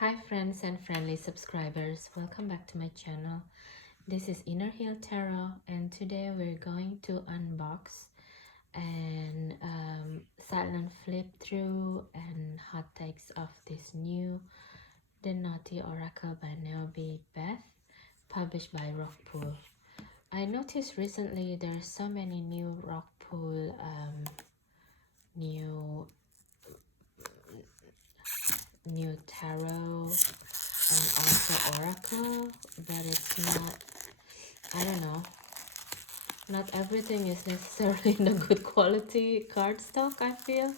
Hi friends and friendly subscribers, welcome back to my channel. This is Inner Heal Tarot and today we're going to unbox and silent flip through and hot takes of this new The Naughty Oracle by Naomi Beth, published by Rockpool. I noticed recently there's so many new Rockpool new tarot and also oracle, but it's not, I don't know, not everything is necessarily in a good quality cardstock, I feel.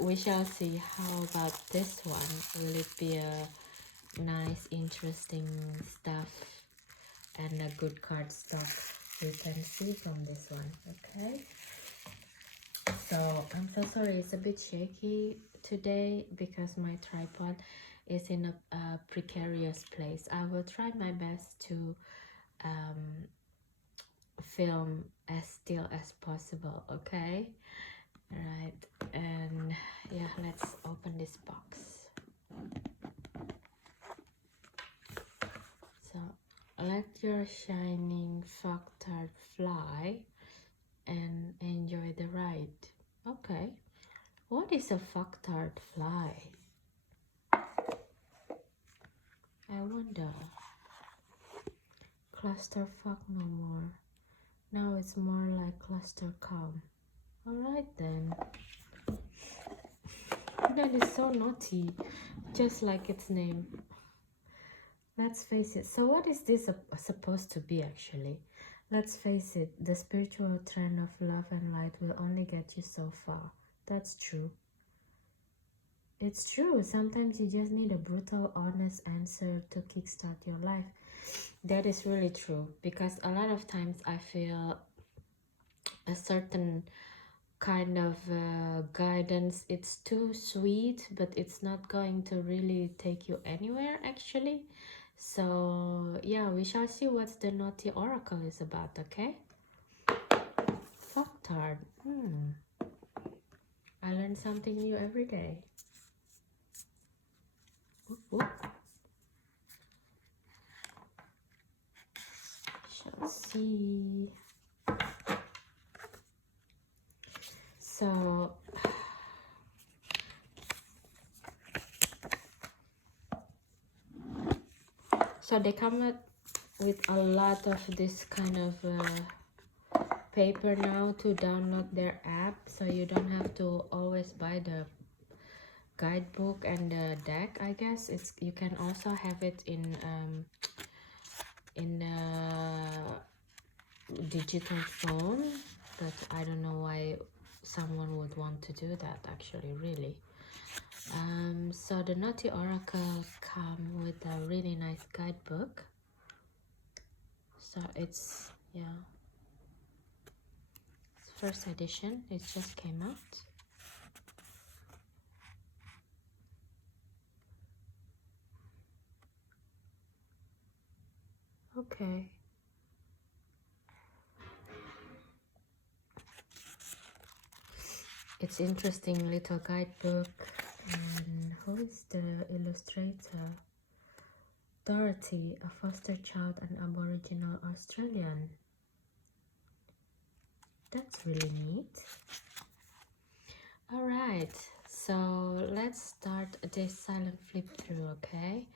We shall see. How about this one? Will it be a nice interesting stuff and a good cardstock? You can see from this one. Okay, so I'm so sorry, it's a bit shaky today because my tripod is in a precarious place. I will try my best to film as still as possible. Okay, all right, and yeah, let's open this box. So let your shining fucktard fly and enjoy the ride. Okay, what is a fucktard fly? I wonder. Clusterfuck no more. Now it's more like cluster calm. Alright then. That is so naughty. Just like its name. Let's face it. So what is this supposed to be actually? Let's face it. The spiritual trend of love and light will only get you so far. That's true. It's true. Sometimes you just need a brutal, honest answer to kickstart your life. That is really true. Because a lot of times I feel a certain kind of guidance, it's too sweet but it's not going to really take you anywhere actually. So yeah, we shall see what the Naughty Oracle is about. Okay, fucktard. I learn something new every day. Oop, oop. Shall see. So they come up with a lot of this kind of paper now to download their app, so you don't have to always buy the guidebook and the deck. I guess it's, you can also have it in digital phone, but I don't know why someone would want to do that actually, really. So the Naughty Oracle come with a really nice guidebook. So it's, yeah, it's first edition, it just came out. Okay. It's interesting little guidebook. And who is the illustrator? Dorothy, a foster child and Aboriginal Australian. That's really neat. Alright, so let's start this silent flip through, okay?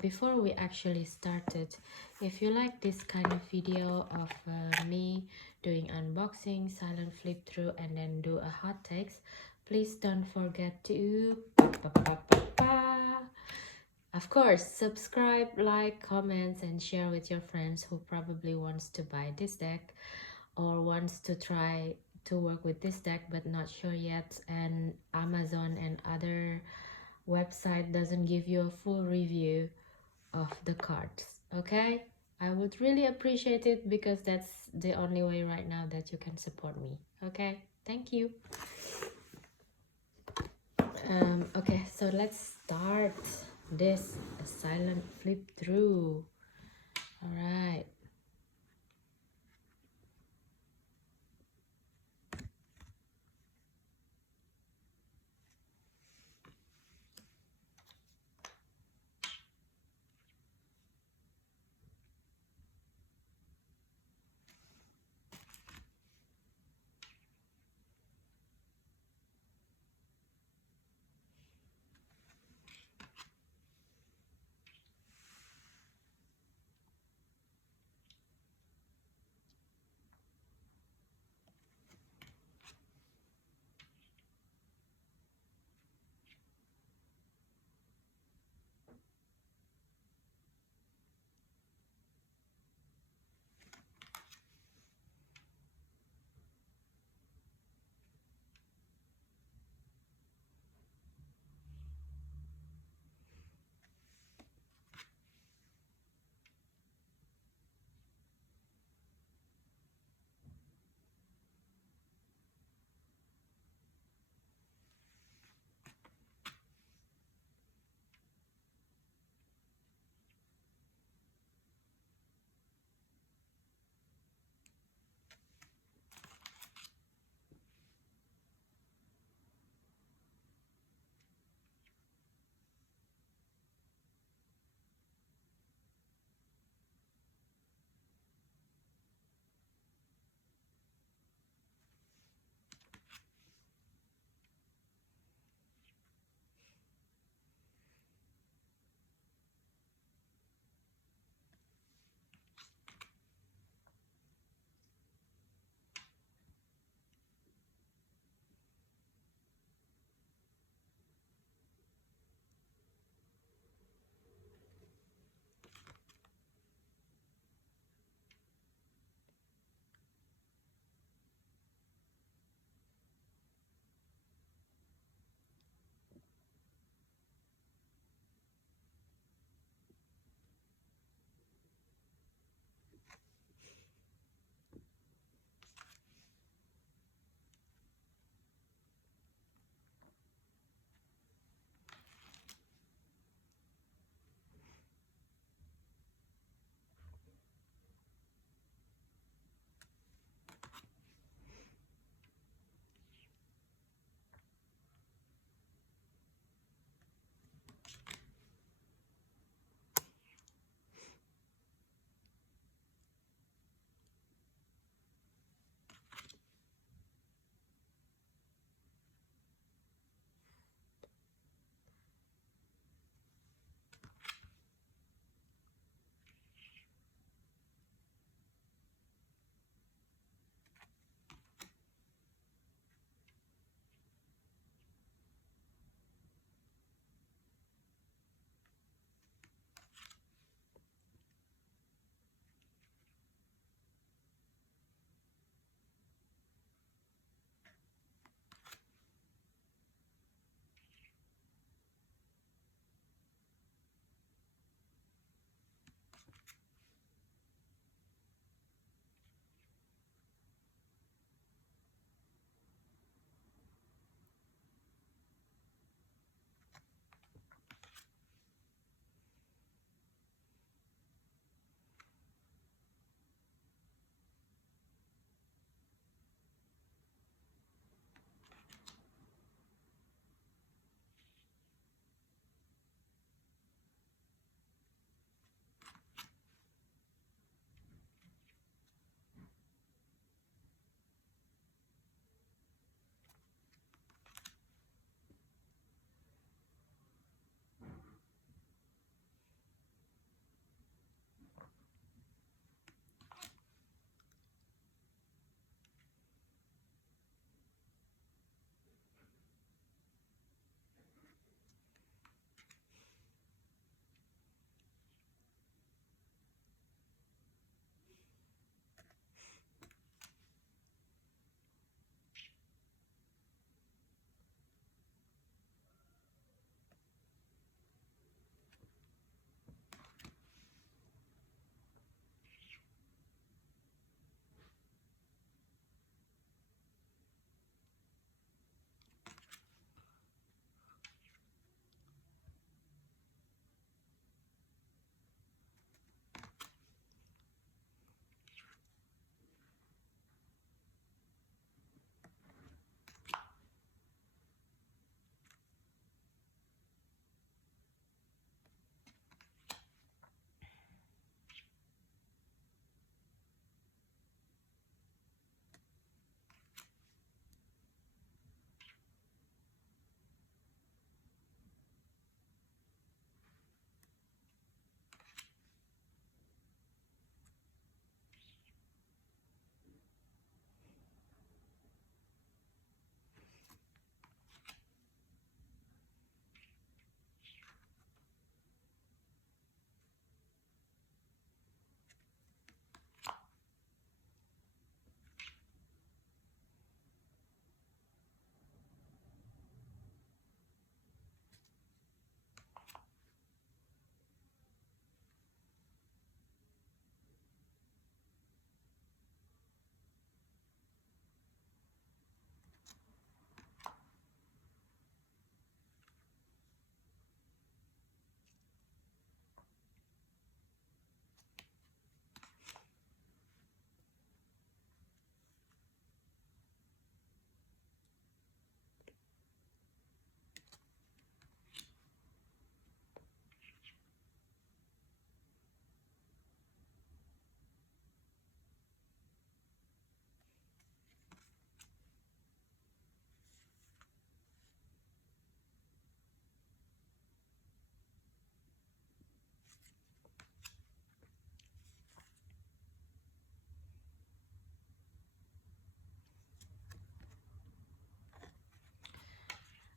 Before we actually started, if you like this kind of video of me doing unboxing, silent flip through, and then do a hot takes, please don't forget to of course subscribe, like, comments, and share with your friends who probably wants to buy this deck or wants to try to work with this deck but not sure yet, and Amazon and other website doesn't give you a full review of the cards. Okay, I would really appreciate it because that's the only way right now that you can support me. Okay, thank you. Okay, so let's start this silent flip through. All right.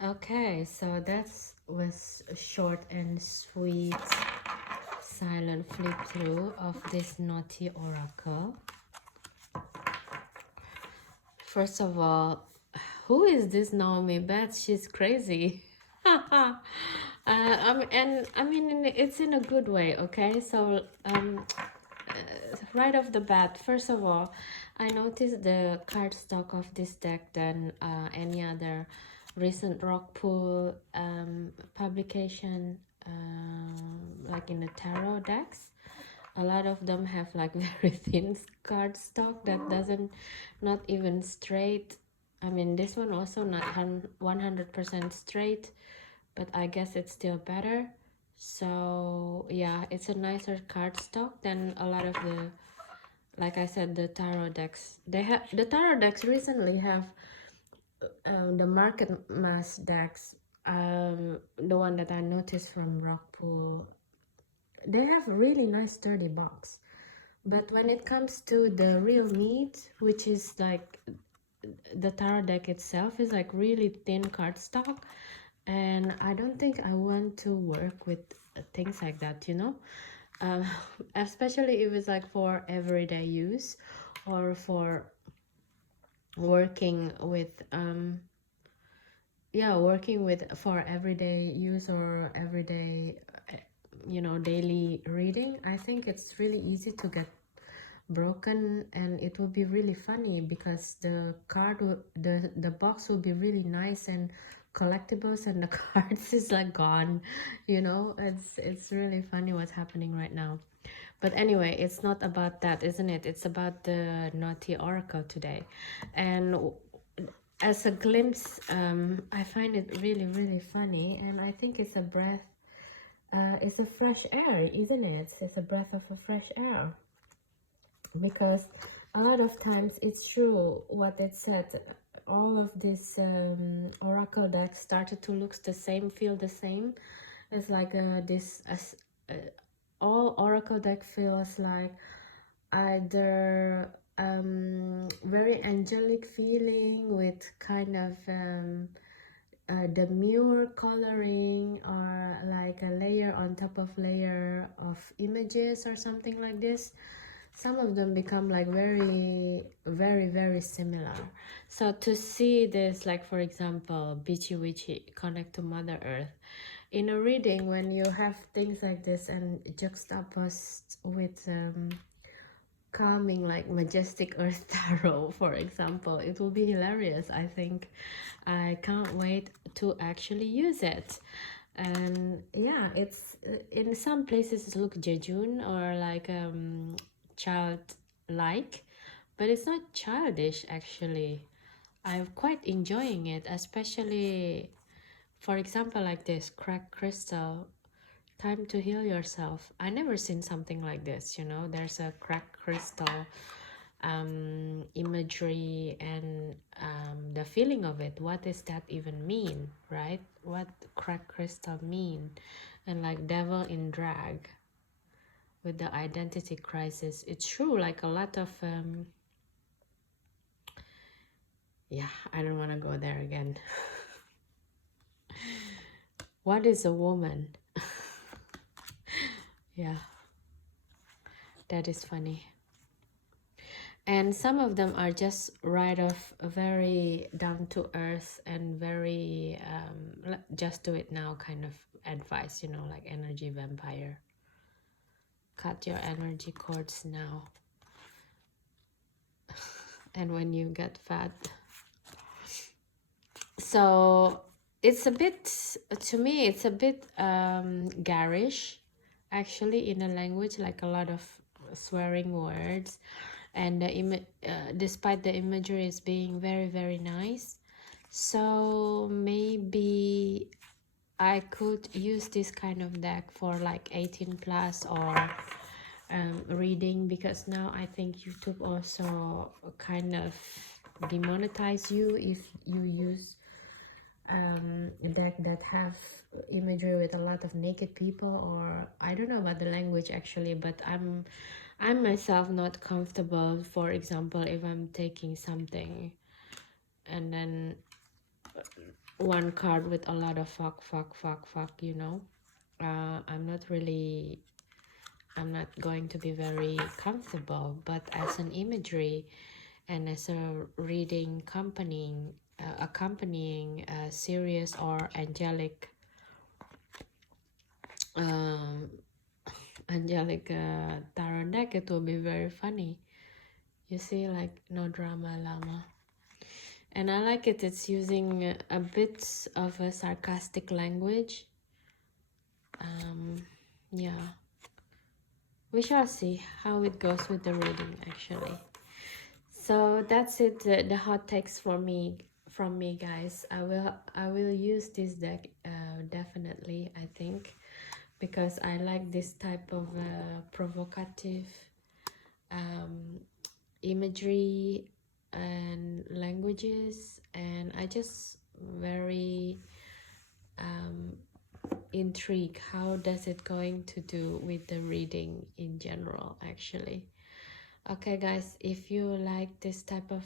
Okay, so that's was a short and sweet silent flip through of this naughty oracle. First of all, who is this Naomi Beth? She's crazy. And I mean, it's in a good way, okay? So, right off the bat, first of all, I noticed the cardstock of this deck than any other recent rock pool publication, like in the tarot decks. A lot of them have like very thin cardstock that doesn't, not even straight. I mean, this one also not 100% straight, but I guess it's still better. So yeah, it's a nicer cardstock than a lot of the, like I said, the tarot decks. They have the tarot decks recently have the market mass decks. The one that I noticed from Rockpool, they have really nice sturdy box. But when it comes to the real meat, which is like the tarot deck itself, is like really thin cardstock, and I don't think I want to work with things like that, you know. um, Especially if it's like for everyday use or for working with yeah, working with for everyday use or everyday you know, daily reading. I think it's really easy to get broken, and it will be really funny because the card will, the box will be really nice and collectibles, and the cards is like gone, you know. It's really funny what's happening right now. But anyway, it's not about that, isn't it? It's about the naughty oracle today. And as a glimpse, I find it really, really funny, and I think it's a breath, it's a fresh air, isn't it? It's a breath of a fresh air, because a lot of times it's true what it said. All of this oracle decks started to look the same, feel the same. It's like all oracle deck feels like either very angelic feeling with kind of demure coloring, or like a layer on top of layer of images or something like this. Some of them become like very, very, very similar. So to see this, like for example, Beachy Witchy connect to Mother Earth in a reading, when you have things like this and juxtaposed with calming, like majestic earth tarot, for example, it will be hilarious. I think I can't wait to actually use it. And yeah, it's in some places it look jejun or like childlike, but it's not childish actually. I'm quite enjoying it, especially for example like this cracked crystal, time to heal yourself. I never seen something like this, you know. There's a cracked crystal imagery, and the feeling of it. What does that even mean, right? What cracked crystal mean? And like devil in drag with the identity crisis. It's true, like a lot of yeah, I don't want to go there again. What is a woman? Yeah, that is funny. And some of them are just right off very down to earth and very just do it now kind of advice, you know, like energy vampire. Cut your energy cords now. And when you get fat. So it's a bit, to me, it's a bit garish actually, in a language, like a lot of swearing words, and despite the imagery is being very, very nice. So maybe I could use this kind of deck for like 18 plus or reading, because now I think YouTube also kind of demonetize you if you use deck that have imagery with a lot of naked people, or I don't know about the language actually, but I'm myself not comfortable, for example, if I'm taking something and then one card with a lot of fuck, you know. I'm not going to be very comfortable, but as an imagery and as a reading accompanying a serious or angelic um, tarot deck, it will be very funny. You see, like, no drama llama. And I like it. It's using a bit of a sarcastic language. Yeah, we shall see how it goes with the reading, actually. So that's it, the hot takes from me, guys. I will use this deck definitely, I think, because I like this type of provocative imagery and languages, and I just very intrigued how does it going to do with the reading in general, actually. Okay, guys, if you like this type of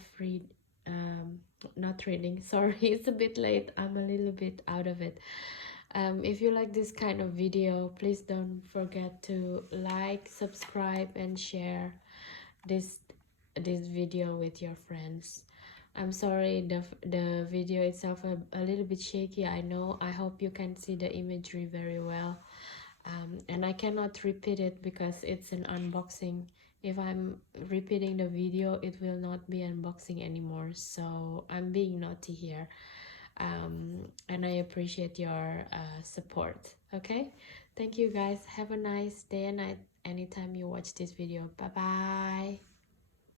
not reading, sorry, it's a bit late, I'm a little bit out of it. If you like this kind of video, please don't forget to like, subscribe, and share this video with your friends. I'm sorry, the video itself a little bit shaky, I know. I hope you can see the imagery very well. And I cannot repeat it because it's an unboxing. If I'm repeating the video, it will not be unboxing anymore, so I'm being naughty here. And I appreciate your support. Okay, thank you guys, have a nice day and night anytime you watch this video. Bye bye.